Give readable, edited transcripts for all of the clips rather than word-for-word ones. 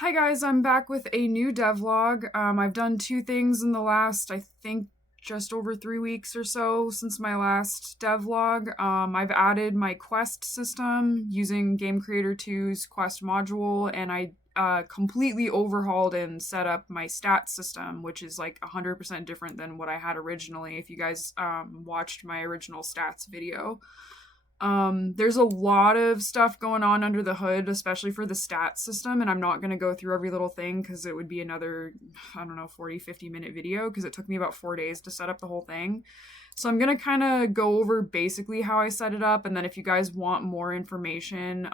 Hi guys, I'm back with a new devlog. I've done two things in the last, I think, just over 3 weeks or so since my last devlog. I've added my quest system using Game Creator 2's quest module, and I completely overhauled and set up my stats system, which is like 100% different than what I had originally. If you guys watched my original stats video. There's a lot of stuff going on under the hood, especially for the stats system, and I'm not going to go through every little thing because it would be another, I don't know, 40-50 minute video because it took me about 4 days to set up the whole thing. So I'm going to kind of go over basically how I set it up, and then if you guys want more information,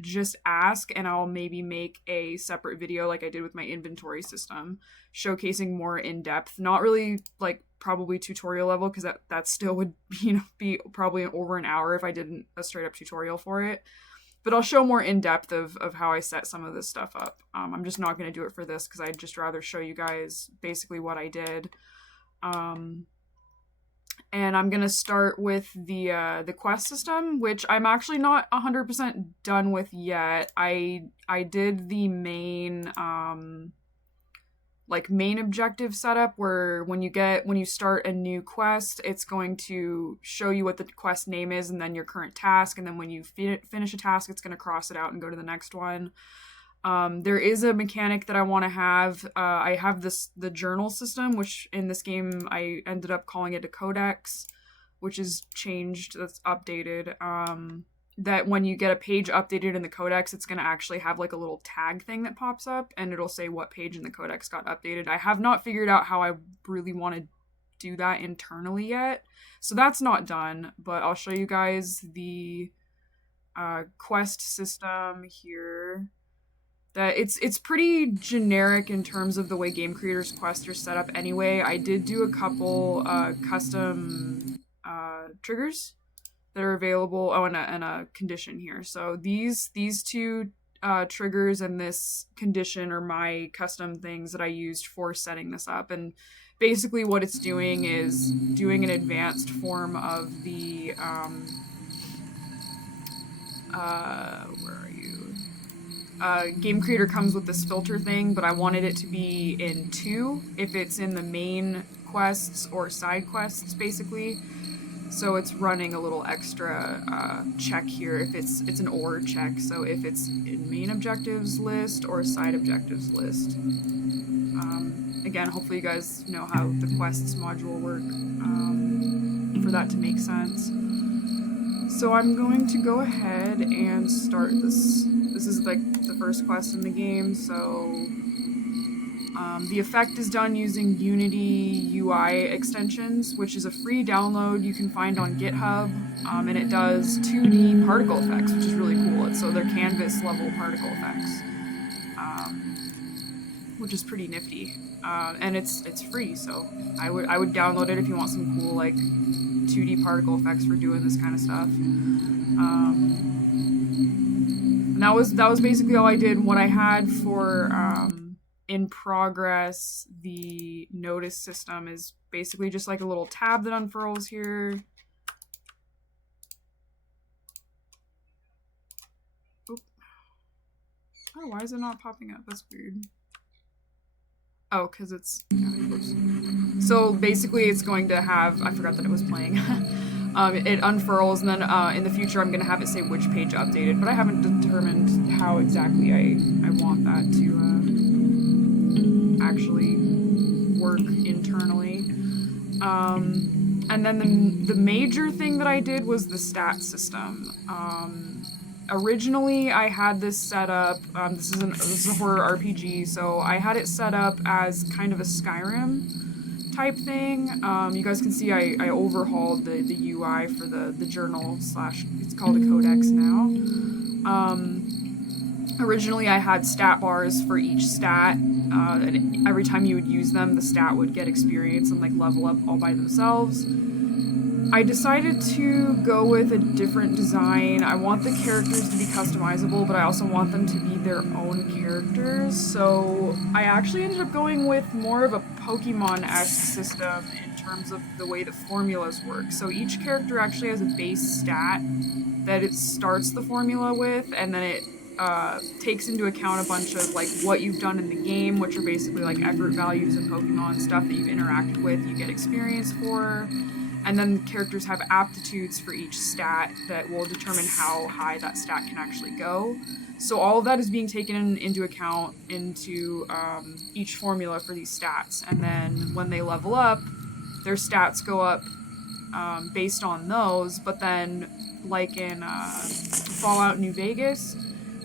just ask and I'll maybe make a separate video like I did with my inventory system, showcasing more in depth. Not really like probably tutorial level because that still would be probably over an hour if I did a straight up tutorial for it. But I'll show more in depth of how I set some of this stuff up. I'm just not going to do it for this because I'd just rather show you guys basically what I did. And I'm gonna start with the quest system, which I'm actually not 100% done with yet. I did the main main objective setup where when you start a new quest, it's going to show you what the quest name is and then your current task, and then when you finish a task, it's going to cross it out and go to the next one. There is a mechanic that I want to have. I have the journal system, which in this game I ended up calling it a codex, which is changed, that's updated. That when you get a page updated in the codex, it's going to actually have like a little tag thing that pops up and it'll say what page in the codex got updated. I have not figured out how I really want to do that internally yet, so that's not done, but I'll show you guys the quest system here. That it's pretty generic in terms of the way Game Creator's quests are set up anyway. I did do a couple custom triggers that are available. Oh, and a condition here. So these two triggers and this condition are my custom things that I used for setting this up. And basically what it's doing is doing an advanced form of the where are you? Game Creator comes with this filter thing, but I wanted it to be in 2 if it's in the main quests or side quests, basically. So it's running a little extra check here if it's an or check. So if it's in main objectives list or side objectives list. Again, hopefully you guys know how the quests module work for that to make sense. So I'm going to go ahead and start this. This is like the first quest in the game, so the effect is done using Unity UI extensions, which is a free download you can find on GitHub, and it does 2D particle effects, which is really cool. So they're canvas level particle effects, which is pretty nifty, and it's free. So I would download it if you want some cool like 2D particle effects for doing this kind of stuff. And that was basically all I did. What I had for in progress, the notice system is basically just like a little tab that unfurls here. Oh, why is it not popping up? That's weird. Oh, because it's... So basically it's going to have... I forgot that it was playing. It unfurls, and then in the future I'm going to have it say which page updated, but I haven't determined how exactly I want that to actually work internally. And then the major thing that I did was the stat system. Originally I had this set up, this is a horror RPG, so I had it set up as kind of a Skyrim type thing. You guys can see I overhauled the UI for the journal / it's called a codex now. Originally I had stat bars for each stat, and every time you would use them, the stat would get experience and like level up all by themselves. I decided to go with a different design. I want the characters to be customizable, but I also want them to be their own characters. So I actually ended up going with more of a Pokemon-esque system in terms of the way the formulas work. So each character actually has a base stat that it starts the formula with, and then takes into account a bunch of like what you've done in the game, which are basically like effort values of Pokemon, stuff that you've interacted with, you get experience for. And then the characters have aptitudes for each stat that will determine how high that stat can actually go. So all of that is being taken into account into each formula for these stats. And then when they level up, their stats go up based on those. But then, like in Fallout New Vegas,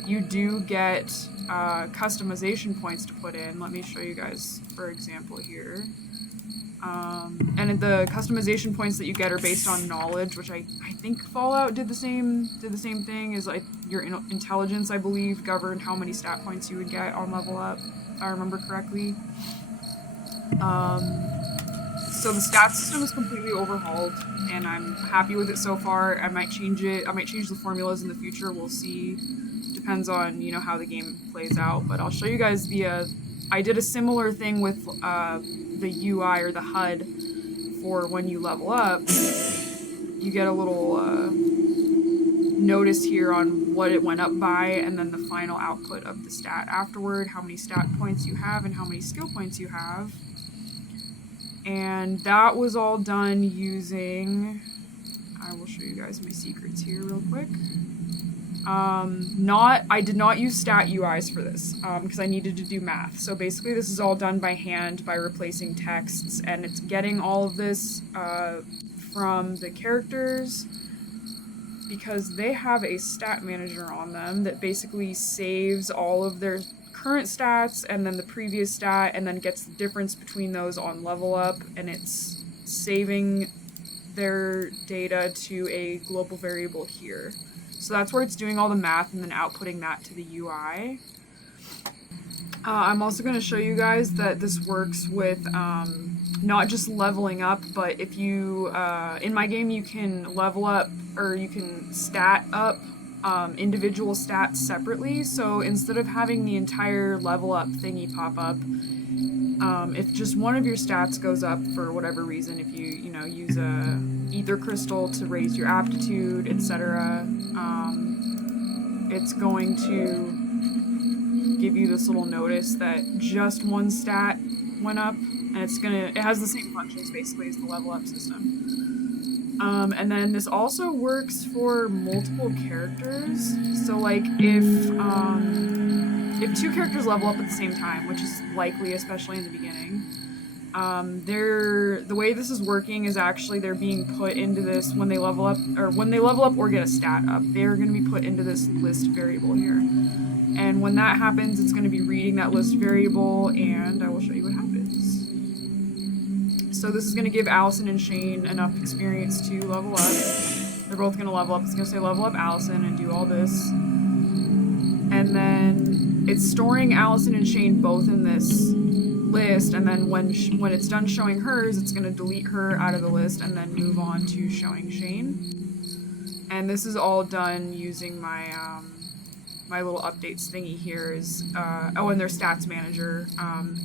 you do get customization points to put in. Let me show you guys, for example, here. And the customization points that you get are based on knowledge, which I think Fallout did the same thing. Is like your intelligence, I believe, governed how many stat points you would get on level up, if I remember correctly. So the stat system is completely overhauled, and I'm happy with it so far. I might change it. I might change the formulas in the future. We'll see. Depends on how the game plays out. But I'll show you guys the. I did a similar thing with the UI or the HUD for when you level up. You get a little notice here on what it went up by, and then the final output of the stat afterward, how many stat points you have and how many skill points you have. And that was all done using, I will show you guys my secrets here real quick. I did not use stat UIs for this, because I needed to do math. So basically this is all done by hand by replacing texts, and it's getting all of this, from the characters, because they have a stat manager on them that basically saves all of their current stats and then the previous stat, and then gets the difference between those on level up, and it's saving their data to a global variable here. So that's where it's doing all the math and then outputting that to the UI. I'm also going to show you guys that this works with not just leveling up, but if you, in my game, you can level up, or you can stat up individual stats separately. So instead of having the entire level up thingy pop up, if just one of your stats goes up for whatever reason, if you use a ether crystal to raise your aptitude, etc., it's going to give you this little notice that just one stat went up, and it has the same functions basically as the level up system. And then this also works for multiple characters. So like if two characters level up at the same time, which is likely, especially in the beginning, the way this is working is actually they're being put into this when they level up or get a stat up. They're going to be put into this list variable here. And when that happens, it's going to be reading that list variable, and I will show you what happens. So this is going to give Allison and Shane enough experience to level up. They're both going to level up. It's going to say level up Allison and do all this. And then it's storing Allison and Shane both in this list, and then when it's done showing hers, it's going to delete her out of the list and then move on to showing Shane. And this is all done using my my little updates thingy here is and their stats manager.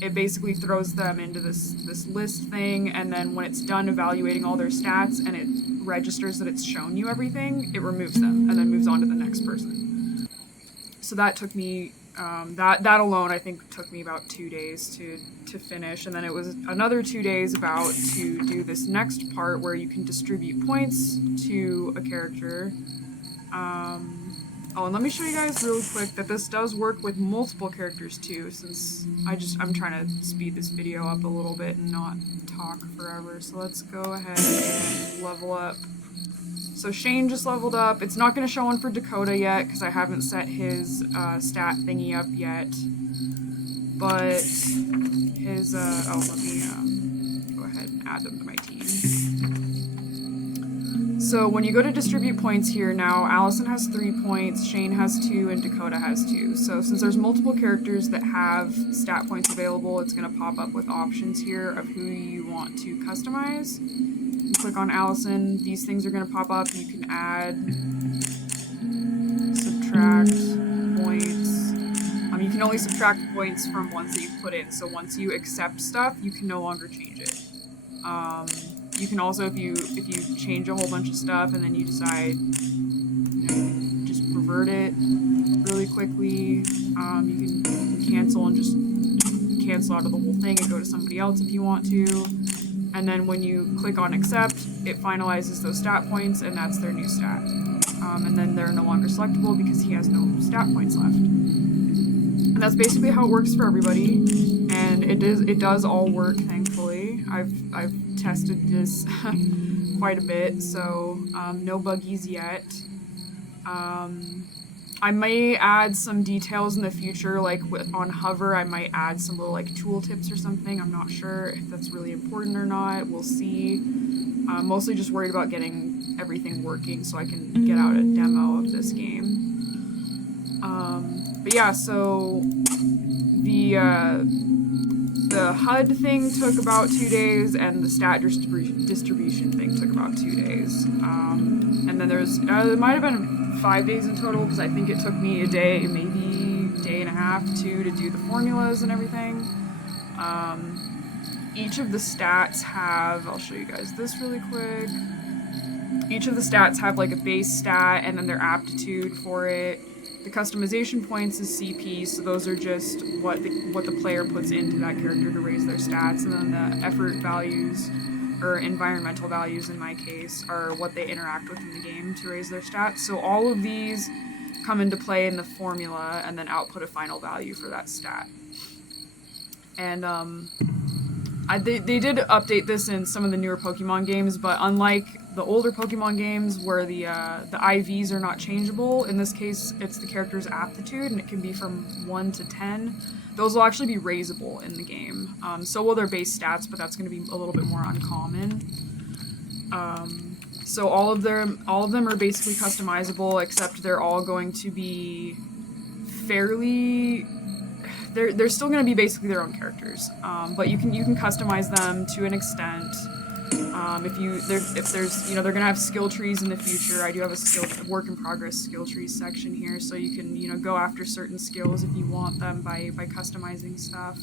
It basically throws them into this list thing, and then when it's done evaluating all their stats and it registers that it's shown you everything, it removes them and then moves on to the next person. So that took me that alone I think took me about 2 days to finish, and then it was another 2 days about to do this next part where you can distribute points to a character. Oh, and let me show you guys really quick that this does work with multiple characters too, since I'm trying to speed this video up a little bit and not talk forever. So let's go ahead and level up. So Shane just leveled up. It's not going to show one for Dakota yet because I haven't set his stat thingy up yet. But his, let me go ahead and add them to my team. So when you go to distribute points here now, Allison has 3 points, Shane has 2, and Dakota has 2. So since there's multiple characters that have stat points available, it's going to pop up with options here of who you want to customize. You click on Allison, these things are going to pop up. You can add, subtract points. You can only subtract points from ones that you've put in. So once you accept stuff, you can no longer change it. You can also, if you change a whole bunch of stuff and then you decide, just revert it, really quickly. You can cancel and just cancel out of the whole thing and go to somebody else if you want to. And then when you click on accept, it finalizes those stat points, and that's their new stat. And then they're no longer selectable because he has no stat points left. And that's basically how it works for everybody. And it does all work, thankfully. I've tested this quite a bit, so no buggies yet. I may add some details in the future, like on hover, I might add some little like tooltips or something. I'm not sure if that's really important or not. We'll see. I'm mostly just worried about getting everything working so I can get out a demo of this game. But yeah, so the HUD thing took about 2 days, and the stat distribution thing took about 2 days. And then there might have been 5 days in total, because I think it took me a day, maybe a day and a half, to do the formulas and everything. Each of the stats have, I'll show you guys this really quick. Each of the stats have like a base stat and then their aptitude for it. The customization points is CP, so those are just what the player puts into that character to raise their stats, and then the effort values, or environmental values in my case, are what they interact with in the game to raise their stats. So all of these come into play in the formula and then output a final value for that stat. And they did update this in some of the newer Pokemon games, but unlike the older Pokemon games where the IVs are not changeable, in this case it's the character's aptitude, and it can be from 1 to 10. Those will actually be raisable in the game. So will their base stats, but that's going to be a little bit more uncommon. So all of them are basically customizable, except they're all going to be fairly... They're still going to be basically their own characters, but you can customize them to an extent. If there's they're going to have skill trees in the future. I do have a work in progress skill trees section here, so you can go after certain skills if you want them by customizing stuff.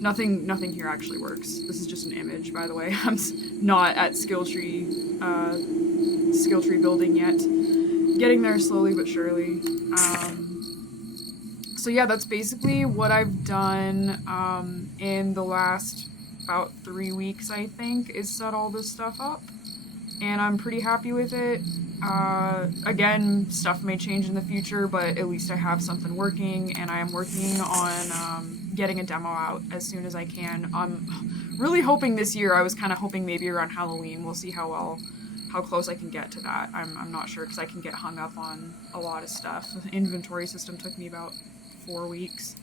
Nothing here actually works. This is just an image, by the way. I'm not at skill tree building yet. Getting there slowly but surely. So yeah, that's basically what I've done in the last about 3 weeks, I think, is set all this stuff up. And I'm pretty happy with it. Again, stuff may change in the future, but at least I have something working, and I am working on getting a demo out as soon as I can. I'm really hoping this year. I was kind of hoping maybe around Halloween. We'll see how close I can get to that. I'm not sure, because I can get hung up on a lot of stuff. The inventory system took me about 4 weeks.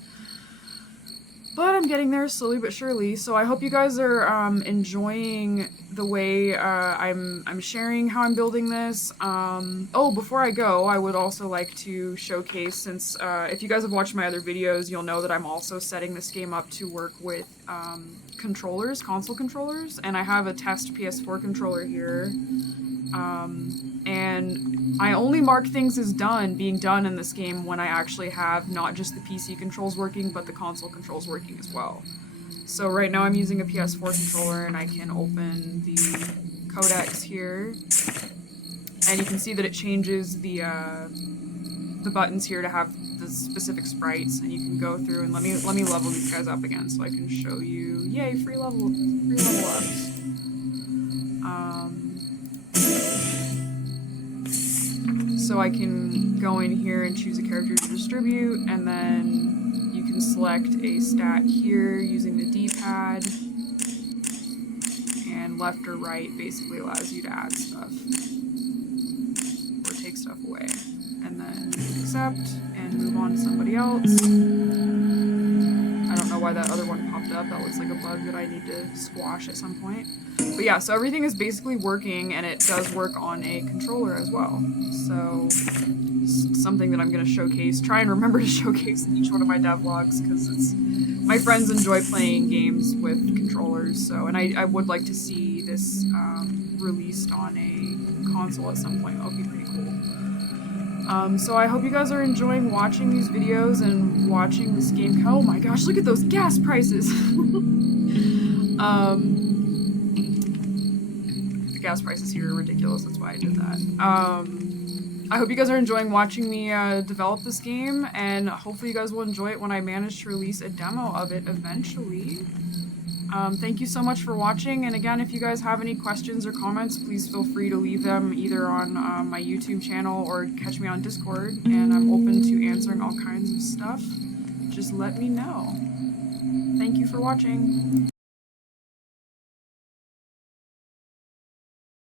But I'm getting there slowly but surely, so I hope you guys are enjoying the way I'm sharing how I'm building this. Oh, before I go, I would also like to showcase, since if you guys have watched my other videos, you'll know that I'm also setting this game up to work with controllers, console controllers, and I have a test PS4 controller here. And I only mark things as being done in this game when I actually have not just the PC controls working, but the console controls working as well. So right now I'm using a PS4 controller, and I can open the codex here, and you can see that it changes the buttons here to have the specific sprites, and you can go through and let me level these guys up again so I can show you. Yay, free level ups. So I can go in here and choose a character to distribute, and then you can select a stat here using the D-pad, and left or right basically allows you to add stuff or take stuff away, and then accept and move on to somebody else. I don't know why that other one popped up. That looks like a bug that I need to squash at some point. But yeah, so everything is basically working, and it does work on a controller as well. So something that I'm going to showcase, try and remember to showcase in each one of my devlogs, because my friends enjoy playing games with controllers. So, and I would like to see this released on a console at some point. That would be pretty cool. So I hope you guys are enjoying watching these videos and watching this game. Oh my gosh, look at those gas prices! The gas prices here are ridiculous, that's why I did that. I hope you guys are enjoying watching me develop this game, and hopefully you guys will enjoy it when I manage to release a demo of it eventually. Thank you so much for watching, and again, if you guys have any questions or comments, please feel free to leave them either on my YouTube channel or catch me on Discord, and I'm open to answering all kinds of stuff. Just let me know. Thank you for watching.